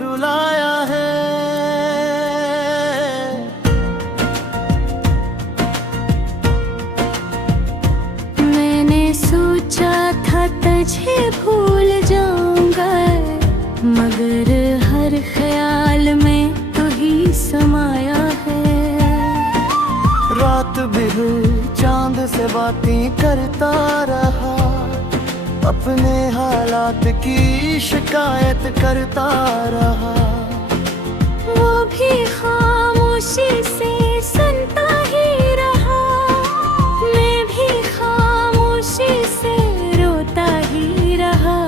रुलाया है। मैंने सोचा था तुझे भूल जाऊंगा, मगर हर ख्याल में तू ही समाया है। रात भी चांद से बातें करता रहा, अपने हालात की शिकायत करता रहा। वो भी खामोशी से सुनता ही रहा, मैं भी खामोशी से रोता ही रहा।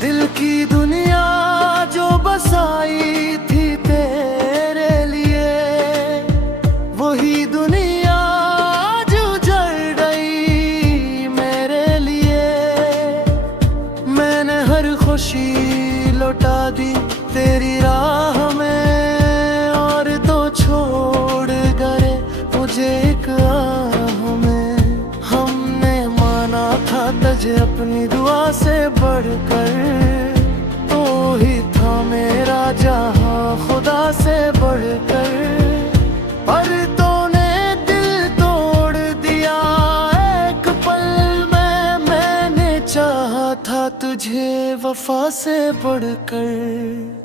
दिल की दुनिया जो बसाई थी तेरे लिए, वही दुनिया जो उजड़ गई मेरे लिए। मैंने हर खुशी लौटा दी तेरी राह में, और तो छोड़ गए मुझे एक आह में। हमने माना था तुझे अपनी दुआ से बढ़कर, तू ही था मेरा जहां खुदा से बढ़कर। पर तूने दिल तोड़ दिया एक पल में, मैंने चाहा था तुझे वफा से बढ़कर।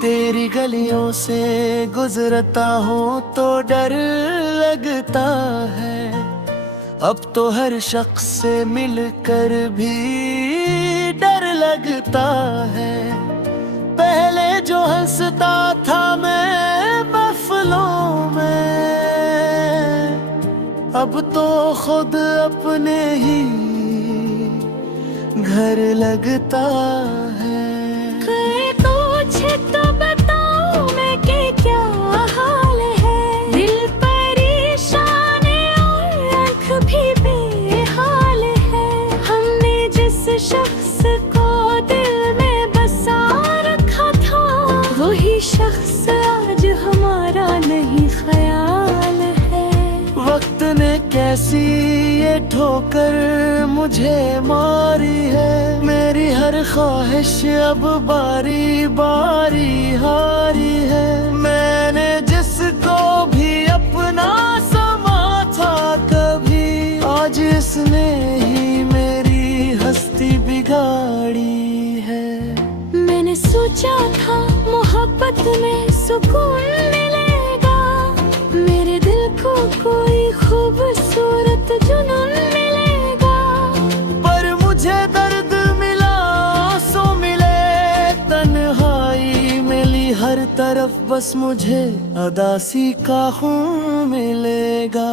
तेरी गलियों से गुजरता हूँ तो डर लगता है, अब तो हर शख्स से मिलकर भी डर लगता है। पहले जो हंसता था मैं महफिलों में, अब तो खुद अपने ही घर लगता है। तो बताऊं मैं कि क्या हाल है, दिल परेशान और आँख भी बेहाल है। हमने जिस शख्स को दिल में बसा रखा था, वही शख्स आज हमारा नहीं ख्याल है। वक्त ने कैसी ये ठोकर मुझे मारी है, मेरी हर ख्वाहिश अब बारी बारी हारी है। मैंने जिसको भी अपना समा था कभी, आज इसने ही मेरी हस्ती बिगाड़ी है। मैंने सोचा था मोहब्बत में सुकून मिलेगा, मेरे दिल को कोई खूबसूरत जुनून मिलेगा। पर मुझे दर्द मिला, आंसू मिले, तन्हाई मिली हर तरफ, बस मुझे अदासी का खून मिलेगा।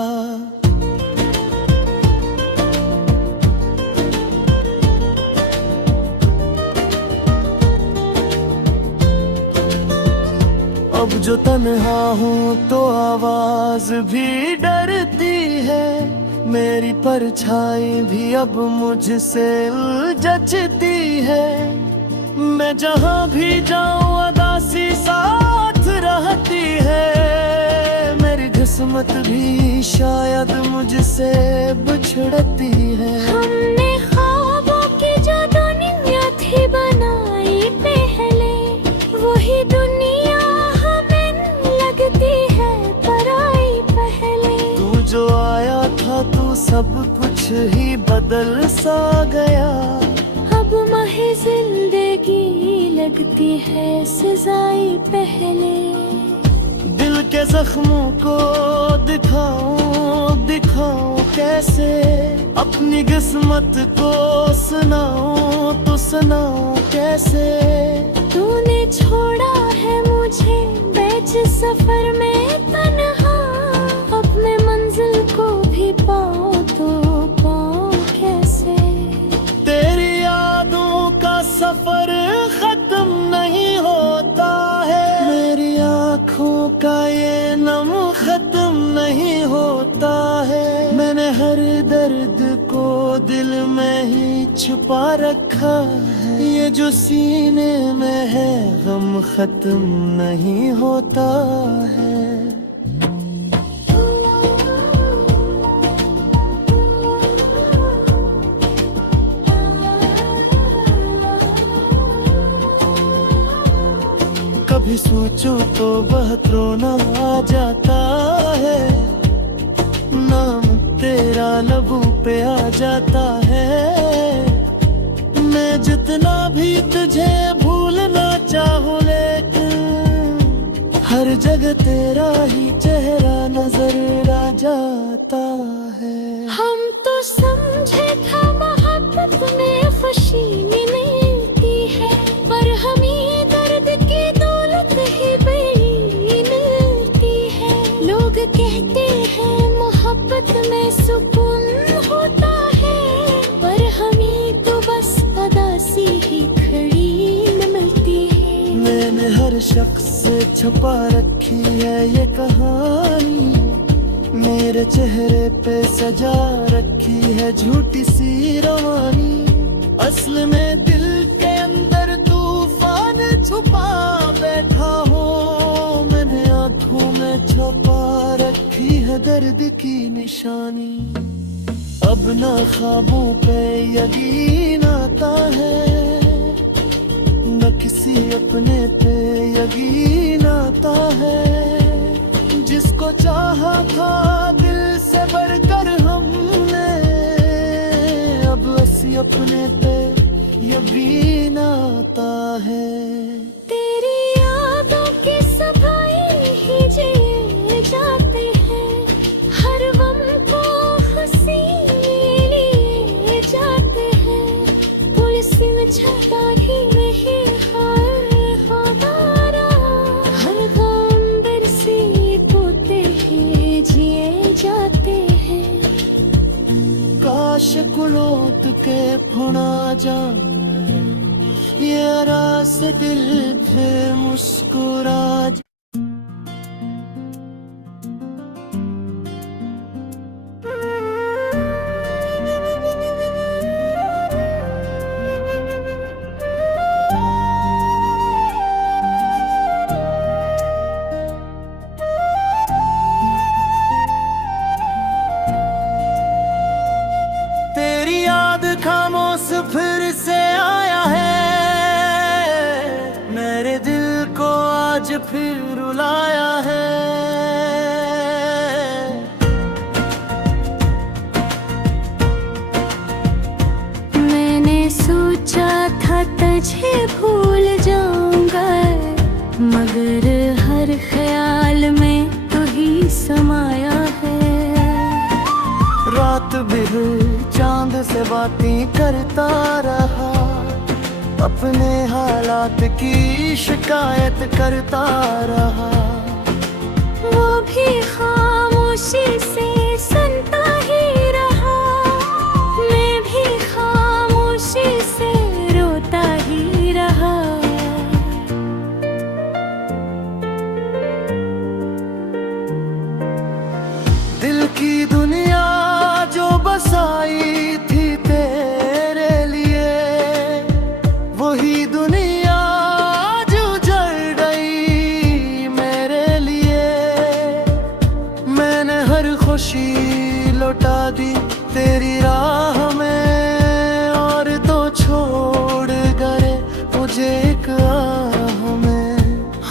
अब जो तन्हा हूँ तो आवाज भी डरती है, मेरी परछाई भी अब मुझसे उलझती है। मैं जहाँ भी जाऊँ अदासी साथ रहती है, मेरी किस्मत भी शायद मुझसे बिछड़ती है। हमने ख्वाबों की जो दुनिया थी बनाई पहले, वही दुनिया हमें लगती है पराई पहले। तू जो आया था तू सब कुछ ही बदल सा गया, अब महे जिंदगी लगती है सजाई पहले। दिल के जख्मों को दिखाऊं कैसे, अपनी किस्मत को सुनाऊं तो सुनाऊं कैसे। तूने छोड़ा है मुझे बीच सफर में तन्हा, अपने मंजिल को भी पाऊं तो पाऊं कैसे। तेरी यादों का सफर खत्म नहीं होता है, मेरी मैं ही छुपा रखा है। ये जो सीने में है गम खत्म नहीं होता है। कभी सोचो तो बहुत रोना आ जाता है। नाम तेरा लबों पे आ जाता है। मैं जितना भी तुझे भूलना चाहूं लेकिन हर जगह तेरा ही चेहरा नजर आ जाता है। हम तो समझे था मोहब्बत में खुशी मिलती है, पर हमें दर्द की दौलत ही बड़ी मिलती है। लोग कहते हैं मोहब्बत में सुकून होता है, पर हमें तो बस उदासी ही खड़ी मिलती है। मैंने हर शख्स से छुपा रखी है ये कहानी। मेरे चेहरे पे सजा रखी है झूठी सी रवानी। असल में दिल के अंदर तूफान छुपा बैठा हो। मैंने आंखों में छुपा रखी है दर्द की निशानी। अब ना ख्वाबों पे यकीन आता है, न किसी अपने पे यकीन आता है। जिसको चाहा था दिल से बढ़कर हमने, अब बस अपने पे यकीन आता है। तेरी यादों की सफाई ही जिए जाते हैं, हर गम को हंसी लिए जाते हैं। पुलिस में छटा ही नहीं हार होता रहा, हर गम बरसी पोते ही जिए जाते हैं। काश कुलोत के फुना जान ये रास दिल फिर मुस्कुरा जा। तेरी याद खामोश फिर से आया है। मेरे दिल को आज फिर रुलाया है। मैंने सोचा था तुझे भूल जाऊंगा, मगर हर ख्याल में तू ही समाया है। रात भर चांद से बातें करता रहा, अपने हालात की शिकायत करता रहा। वो भी खामोशी से सुनता ही रहा, मैं भी खामोशी से रोता ही रहा। दिल की दुनिया जो बसाई थी तेरे लिए, वही दुनिया जो जल गई मेरे लिए। मैंने हर खुशी लौटा दी तेरी राह में, और तो छोड़ गए मुझे एक आह में।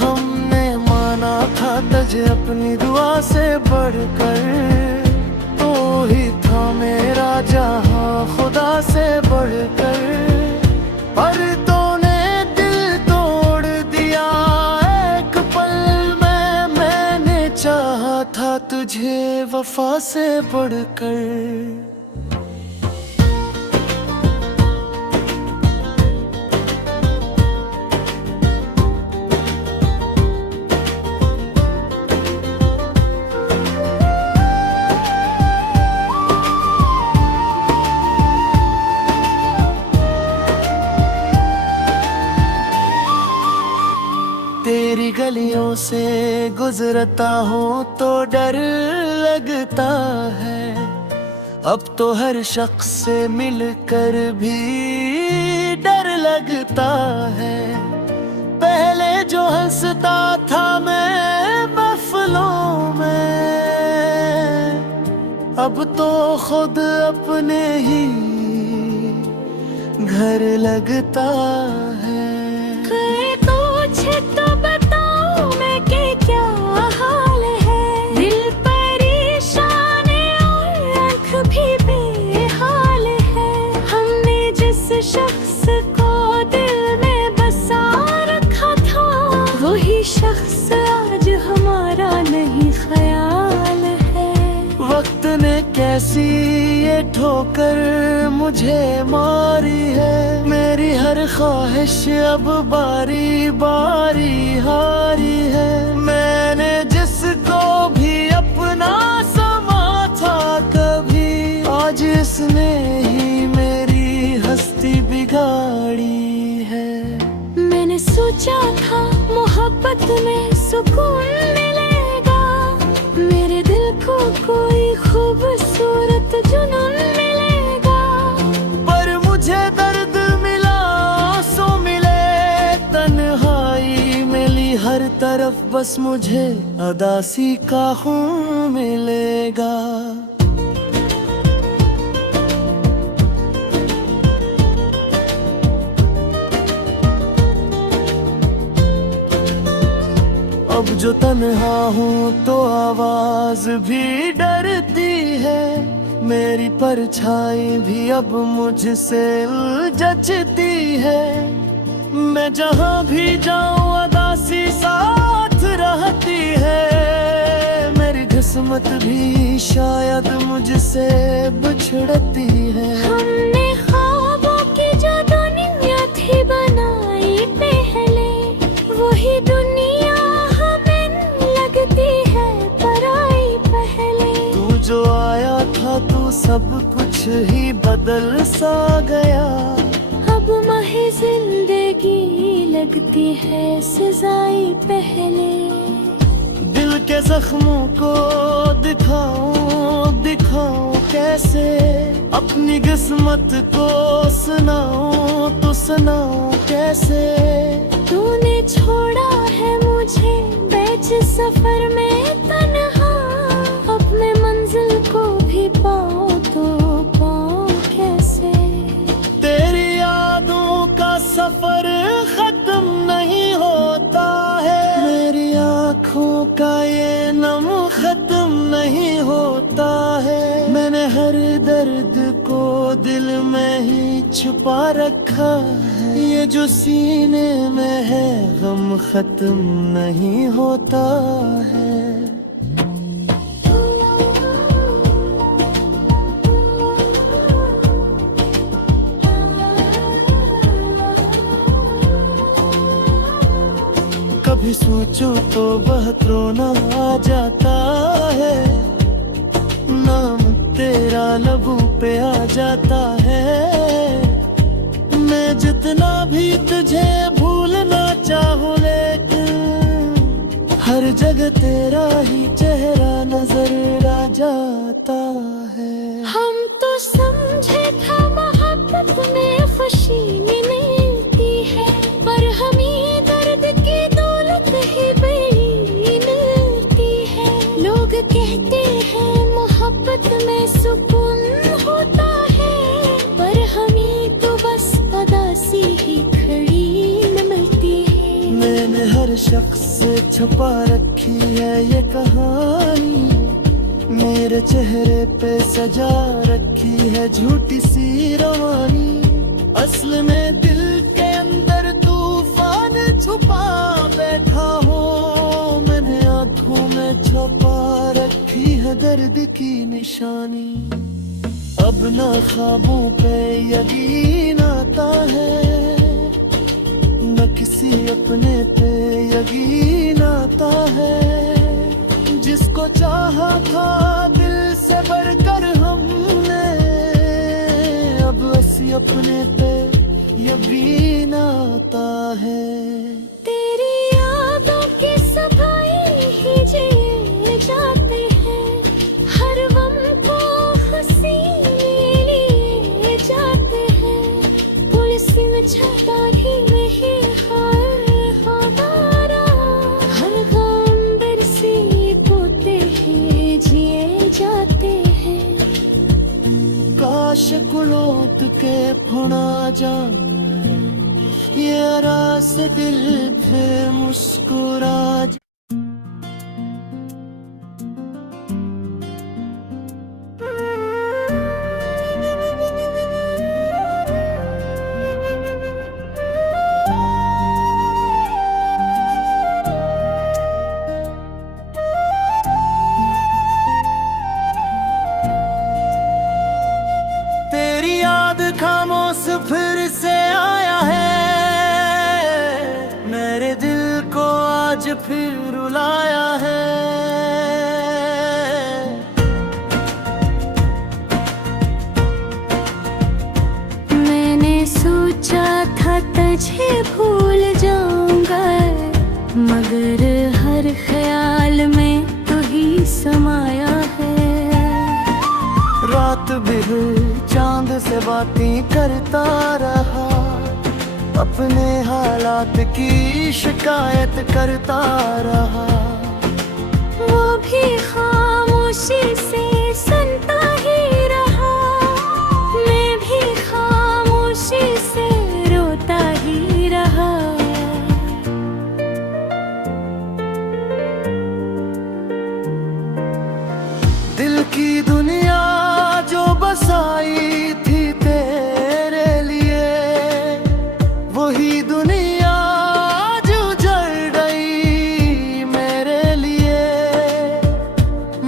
हमने माना था तुझे अपनी दुआ से बढ़कर, तो ही था मेरा जहां खुदा से बढ़कर। पर तूने दिल तोड़ दिया एक पल में, मैंने चाहा था तुझे वफा से बढ़कर। तेरी गलियों से गुजरता हूँ तो डर लगता है। अब तो हर शख्स से मिलकर भी डर लगता है। पहले जो हंसता था मैं महफिलों में, अब तो खुद अपने ही घर लगता है। पूछे तो बताऊं मैं कि क्या हाल है, दिल परेशान और आँख भी बेहाल है। हमने जिस शख्स को दिल में बसा रखा था, वही शख्स आज हमारा नहीं ख्याल है। वक्त ने कैसी ये ठोकर मुझे मारी है, मेरी हर ख्वाहिश अब बारी बारी हारी है। मैंने जिसको भी अपना समा था कभी, आज इसने ही मेरी हस्ती बिगाड़ी है। मैंने सोचा था मोहब्बत में सुकून मिलेगा, मेरे दिल को कोई खूबसूरत जुनून मिलेगा। पर मुझे दर्द मिला, आंसू मिले, तन्हाई मिली हर तरफ, बस मुझे अदासी का खून मिलेगा। अब जो तन्हा हूँ तो आवाज भी डरती है, मेरी परछाई भी अब मुझसे उलझती है। मैं जहाँ भी जाऊँ अदासी साथ रहती है, मेरी किस्मत भी शायद मुझसे बिछड़ती है। हमने ख्वाबों की जो दुनिया थी बनाई पहले, वही दुनिया जो आया था तू सब कुछ ही बदल सा गया। अब माही जिंदगी लगती है सजाई पहले। दिल के जख्मों को दिखाऊं दिखाऊं कैसे, अपनी किस्मत को सुनाऊं तो सुनाऊं कैसे। तूने छोड़ा है मुझे बीच सफर में तन्हा, अपने मंजिल को भी पाऊं तो पाऊं कैसे। तेरी यादों का सफर खत्म नहीं होता है, मेरी आँखों का ये नम खत्म नहीं होता है। मैंने हर दर्द को दिल में ही छुपा रखा है, ये जो सीने में है गम खत्म नहीं होता है। कभी सोचो तो बहुत रोना आ जाता है, नाम तेरा लबों पे आ जाता है। मैं जितना भी तुझे भूलना चाहूँ, लेकिन हर जगह तेरा ही चेहरा नजर आ जाता है। हम तो समझे था मोहब्बत में खुशी मिलती है, पर हमें दर्द की दौलत ही बड़ी मिलती है। लोग कहते हैं मोहब्बत में सुकून होता है, पर हमें तो बस उदासी ही खड़ी मिलती है। मैंने हर शख्स से छुपा रखी है ये कहानी, मेरे चेहरे पे सजा रखी है झूठी सी रवानी। असल में दिल के अंदर तूफान छुपा बैठा हो, मैंने आँखों में छुपा रखी है दर्द की निशानी। अब ना ख्वाबों पे यकीन आता है, न किसी अपने पे यकीन आता है। जिसको चाहा था दिल से बढ़कर हमने, अब ऐसी अपने पे यकीन आता है। तेरी यादों की सफाई ही जी जाते हैं, हर गम को हंसी लौट के फुना जाना, ये रास दिल फिर मुस्कुरा जा। तेरी याद खामोश फिर से आया है, मेरे दिल को आज फिर रुलाया है। मैंने सोचा था तुझे भूल जाऊंगा, मगर हर ख्याल में तू ही समाया है। रात बिर चांद से बातें करता रहा, अपने हालात की शिकायत करता रहा। वो भी खामोशी से सुनता ही रहा, मैं भी खामोशी से रोता ही रहा। दिल की दुनिया जो बसाई थी तेरे लिए, वही दुनिया आज उजड़ गई मेरे लिए।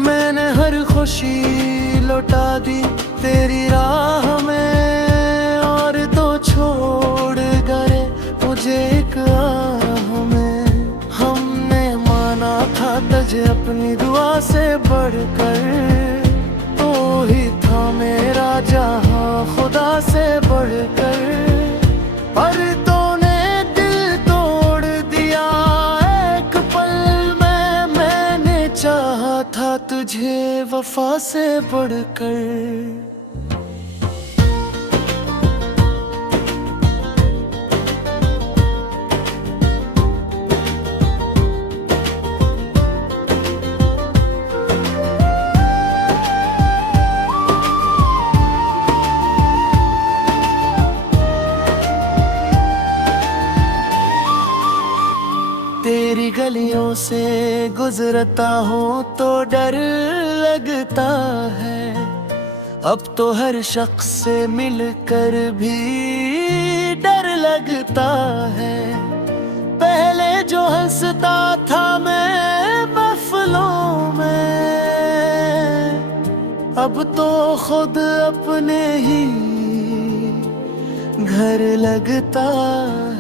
मैंने हर खुशी लौटा दी तेरी राह में, और तो छोड़ गए मुझे एक आह में। हमने माना था तुझे अपनी दुआ से बढ़कर, तो ही था मेरा जहां खुदा से बढ़कर। पर तूने दिल तोड़ दिया एक पल में, मैंने चाहा था तुझे वफा से बढ़कर। तेरी गलियों से गुजरता हूँ तो डर लगता है, अब तो हर शख्स से मिलकर भी डर लगता है। पहले जो हंसता था मैं महफिलों में, अब तो खुद अपने ही घर लगता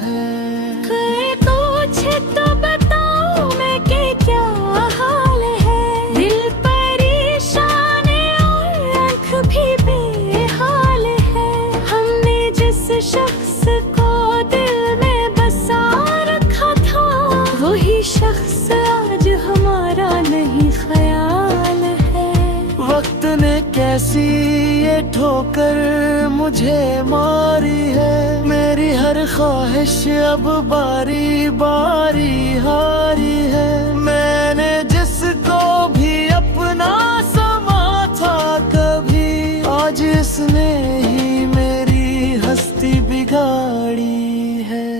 है। तो बताओ मैं कि क्या हाल है, दिल परेशान और आँख भी बेहाल है। हमने जिस शख्स को दिल में बसा रखा था, वही शख्स आज हमारा नहीं ख्याल है। वक्त ने कैसी ये ठोकर मुझे मारी है, मेरी हर ख्वाहिश अब बारी बारी हारी है। मैंने जिसको भी अपना समा था कभी, आज इसने ही मेरी हस्ती बिगाड़ी है।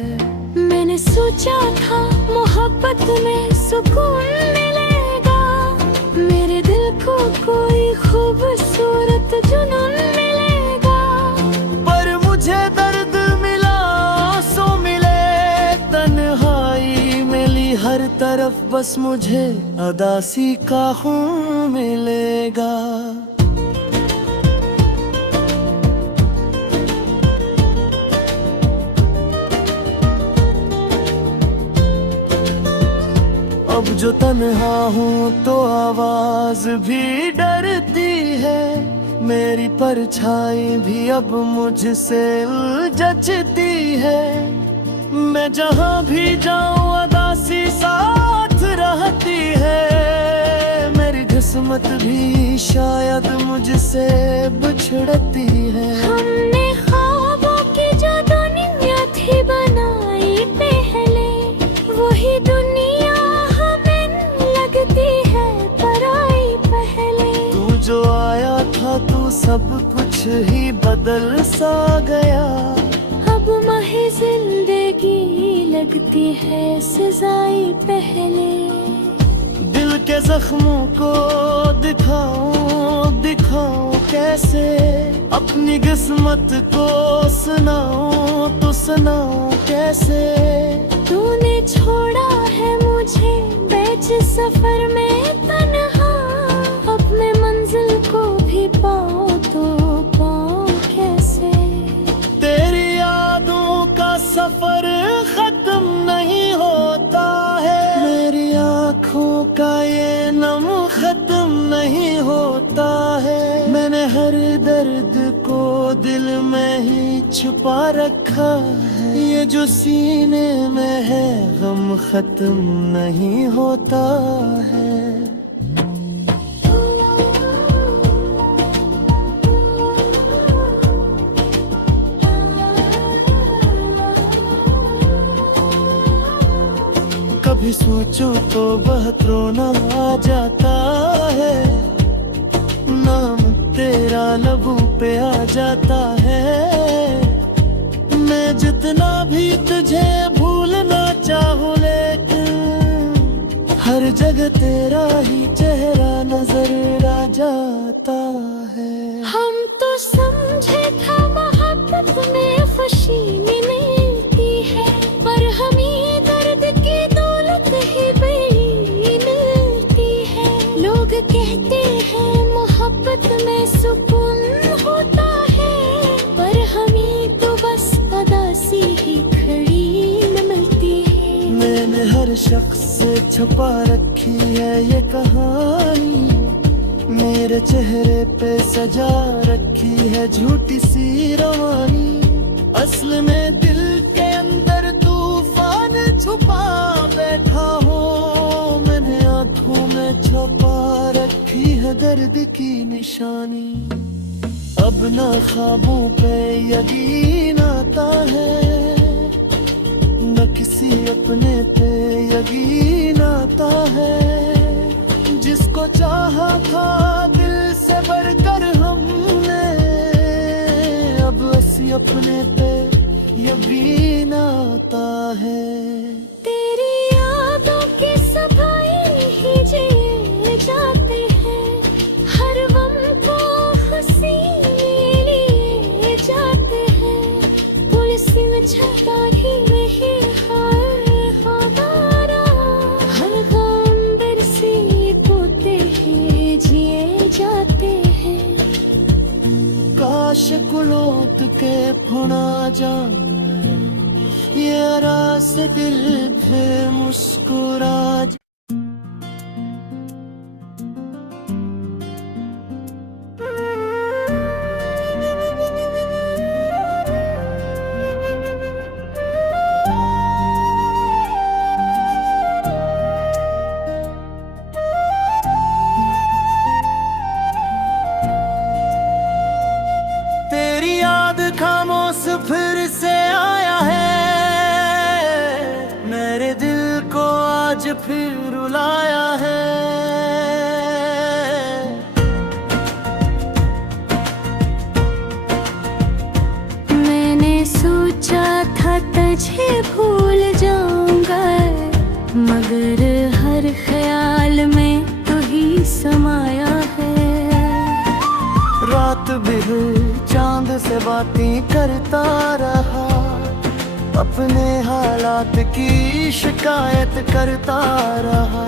मैंने सोचा था मोहब्बत में सुकून मिलेगा, मेरे दिल को कोई खूबसूरत जुनून मिलेगा। पर मुझे दर्द मिला, आंसू मिले, तन्हाई मिली हर तरफ, बस मुझे अदासी का खून मिलेगा। अब जो तन्हा हूँ तो आवाज भी डरती है, मेरी परछाई भी अब मुझसे उलझती है। मैं जहाँ भी जाऊँ अदासी साथ रहती है, मेरी किस्मत भी शायद मुझसे बिछड़ती है। हमने ख्वाबों की जो दुनिया थी बनाई पहले, वही दुनिया हमें लगती है पराई पहले। तू जो आया था तू सब कुछ कुछ ही बदल सा गया। अब माही जिंदगी लगती है सजाई पहले। दिल के जख्मों को दिखाऊं दिखाऊं कैसे, अपनी किस्मत को सुनाऊं तो सुनाऊं कैसे। तूने छोड़ा है मुझे बीच सफर में तन्हा, अपने मंजिल को भी पाऊं तो पाऊं कैसे। तेरी यादों का सफर खत्म नहीं होता है, मेरी आँखों का ये नम खत्म नहीं होता है। मैंने हर दर्द को दिल में ही छुपा रखा है, ये जो सीने में है गम खत्म नहीं होता है। कभी सोचो तो बहुत रोना आ जाता है, नाम तेरा लबों पे आ जाता है। मैं जितना भी तुझे भूलना चाहूँ लेकिन हर जगह तेरा ही चेहरा नजर आ जाता है। हम तो समझे था मोहब्बत में खुशी मिलती है, पर हमें दर्द की दौलत ही बड़ी मिलती है। लोग कहते हैं मोहब्बत में सुकून होता है, पर हमें तो बस उदासी ही खड़ी मिलती है। मैंने हर शख्स से छुपा रखी है ये कहानी, मेरे चेहरे पे सजा रखी है झूठी सी रवानी। असल में दिल के अंदर तूफान छुपा बैठा हो, मैंने आंखों में छुपा रखी है दर्द की निशानी। अब ना ख्वाबों पे यकीन आता है, न किसी अपने पे यकीन आता है। जिसको चाहा था दिल से बढ़कर हमने, अब ऐसी अपने पे यकीन आता है। तेरी यादों की सफाई ही जिए जाते हैं, हर गम को हंसी लिए जाते हैं। पुलिस में छटा ही नहीं हर हमारा, हर गम बरसी पोते ही जिए जाते हैं। काश कुलोत के फुना जान ये रास दिल पे मुस्कुरा खामोश फिर से आया है, मेरे दिल को आज फिर रुलाया है। मैंने सोचा था तुझे भूल जाऊंगा, मगर हर ख्याल में तू ही समाया है। रात भी चांद से बातें करता रहा, अपने हालात की शिकायत करता रहा।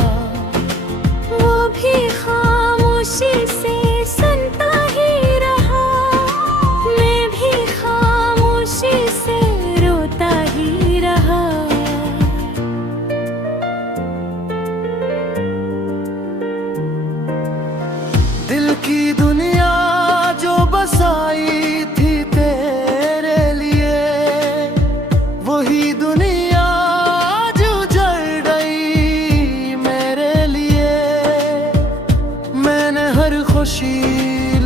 वो भी खामोशी से सुनता ही रहा, मैं भी खामोशी से रोता ही रहा। दिल की दुनिया जो बसाई थी तेरे लिए, वही दुनिया जो जल गई मेरे लिए। मैंने हर खुशी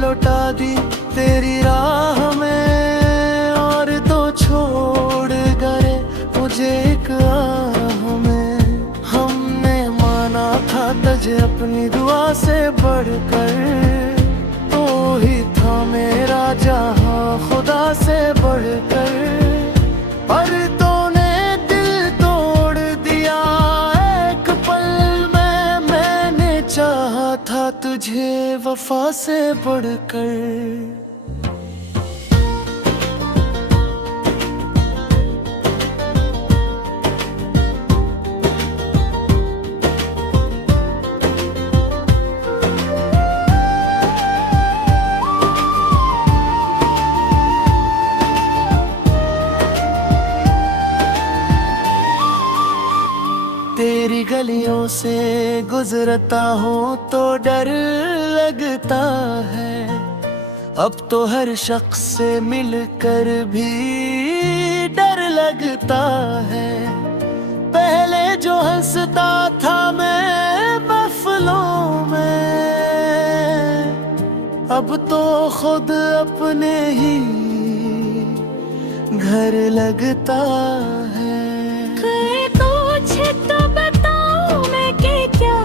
लौटा दी तेरी राह में, और तो छोड़ गए मुझे एक आह में। हमने माना था तुझे अपनी दुआ से बढ़कर, तो ही था मेरा जहां खुदा से बढ़कर, पर तूने दिल तोड़ दिया एक पल में। मैंने चाहा था तुझे वफा से बढ़कर। तेरी गलियों से गुजरता हूँ तो डर लगता है। अब तो हर शख्स से मिलकर भी डर लगता है। पहले जो हंसता था मैं महफिलों में, अब तो खुद अपने ही घर लगता है। तो बताओ मैं कि क्या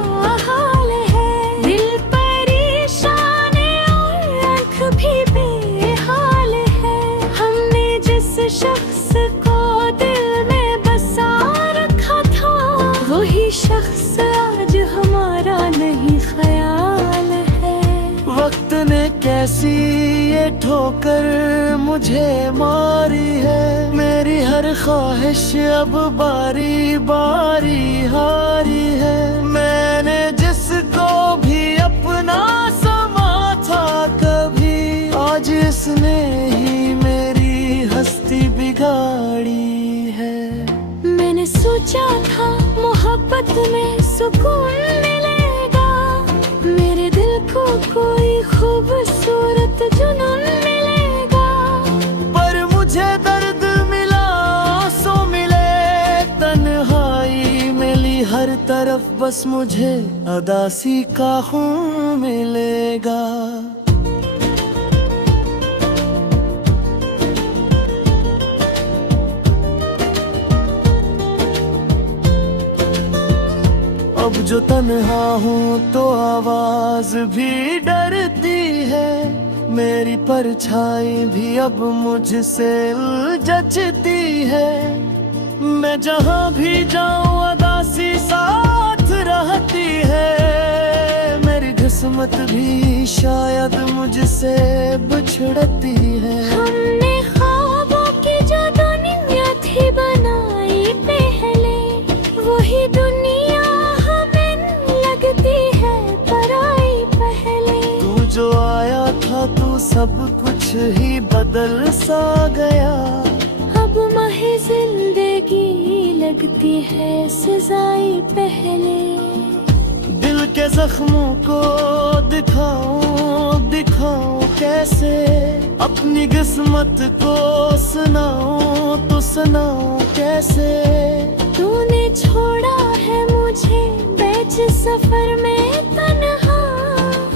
हाल है। दिल परेशान और आँख भी बेहाल है। हमने जिस शख्स को दिल में बसा रखा था, वही शख्स आज हमारा नहीं ख्याल है। वक्त ने कैसी ये ठोकर मुझे मारी है। मेरी हर ख्वाहिश अब बारी बारी हारी है। मैंने जिसको भी अपना समा था कभी, आज इसने ही मेरी हस्ती बिगाड़ी है। मैंने सोचा था मोहब्बत में सुकून मिलेगा, मेरे दिल को कोई खूबसूरत जुनून मिलेगा। पर मुझे दर्द मिला, आंसू मिले, तन्हाई मिली हर तरफ। बस मुझे अदासी का खून मिलेगा। अब जो तन्हा हूँ तो आवाज भी डरती है। मेरी परछाई भी अब मुझसे उलझती है। मैं जहाँ भी जाऊँ अदासी साथ रहती है। मेरी किस्मत भी शायद मुझसे बिछड़ती है। हमने ख्वाबों की जो दुनिया थी बनाई पहले, वही दुनिया हमें लगती है पराई पहले। तू जो आया था तू सब कुछ ही बदल सा गया। अब महे जिंदगी लगती है सजाई पहले। दिल के जख्मों को दिखाऊं दिखाऊं कैसे, अपनी किस्मत को सुनाऊं तो सुनाऊं कैसे। तूने छोड़ा है मुझे बीच सफर में तन्हा,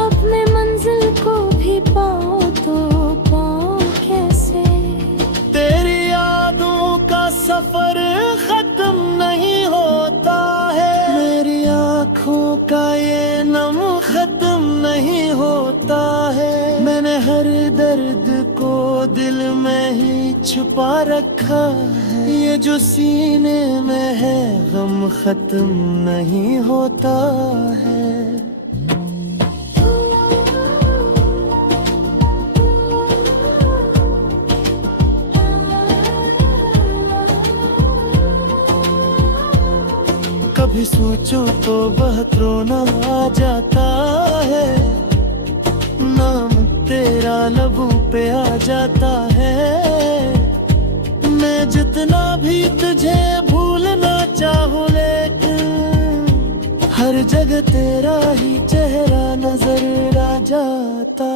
अपने मंजिल को भी पाओ तो पाओ कैसे। तेरी यादों का सफर खत्म नहीं होता है। मेरी आँखों का ये नम खत्म नहीं होता है। मैंने हर दर्द को दिल में ही छुपा रखा है। ये जो सीने में है गम खत्म नहीं होता है। कभी सोचो तो बहुत रोना आ जाता है। नाम तेरा लबों पे आ जाता है। मैं जितना भी तुझे भूलना चाहूँ, लेकिन हर जगह तेरा ही चेहरा नजर आ जाता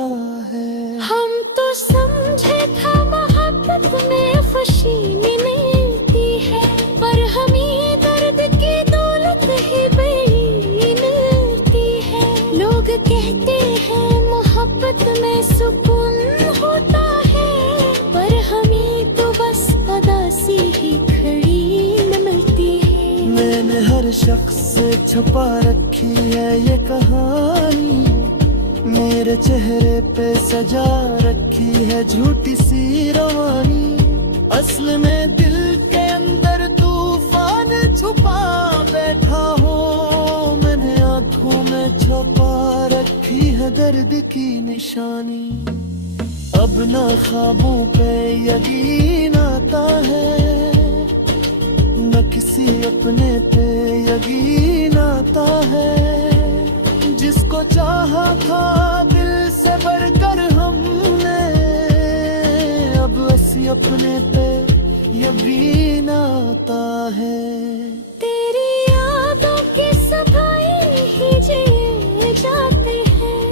है। हम तो समझे था मोहब्बत में खुशी मिलती है, पर हमें दर्द की दौलत ही बड़ी मिलती है। लोग कहते हैं मोहब्बत में सुकून होता है, पर हमें तो बस उदासी ही खड़ी मिलती है। मैंने हर शख्स से छुपा रखी है ये कहानी। मेरे मेरे चेहरे पे सजा रखी है झूठी सी रवानी, असल में दिल के अंदर तूफान छुपा बैठा हो। मैंने आंखों में छुपा रखी है दर्द की निशानी। अब ना ख्वाबों पे यकीन आता है, न किसी अपने पे यकीन आता है। जिसको चाहा था दिल से बढ़कर हमने, अब ऐसी अपने पे यकीन आता है। तेरी यादों की सफाई ही जिए जाते हैं,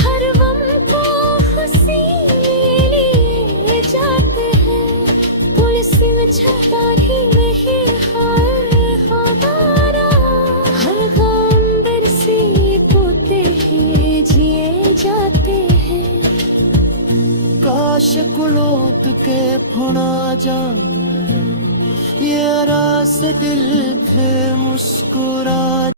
हर गम को हंसी लिए जाते हैं। पुलिस में छतारी में ही हमारा हर गम बरसी तोते ही जिए जाते हैं। काश कुलोत के फुना जान ये रास दिल फिर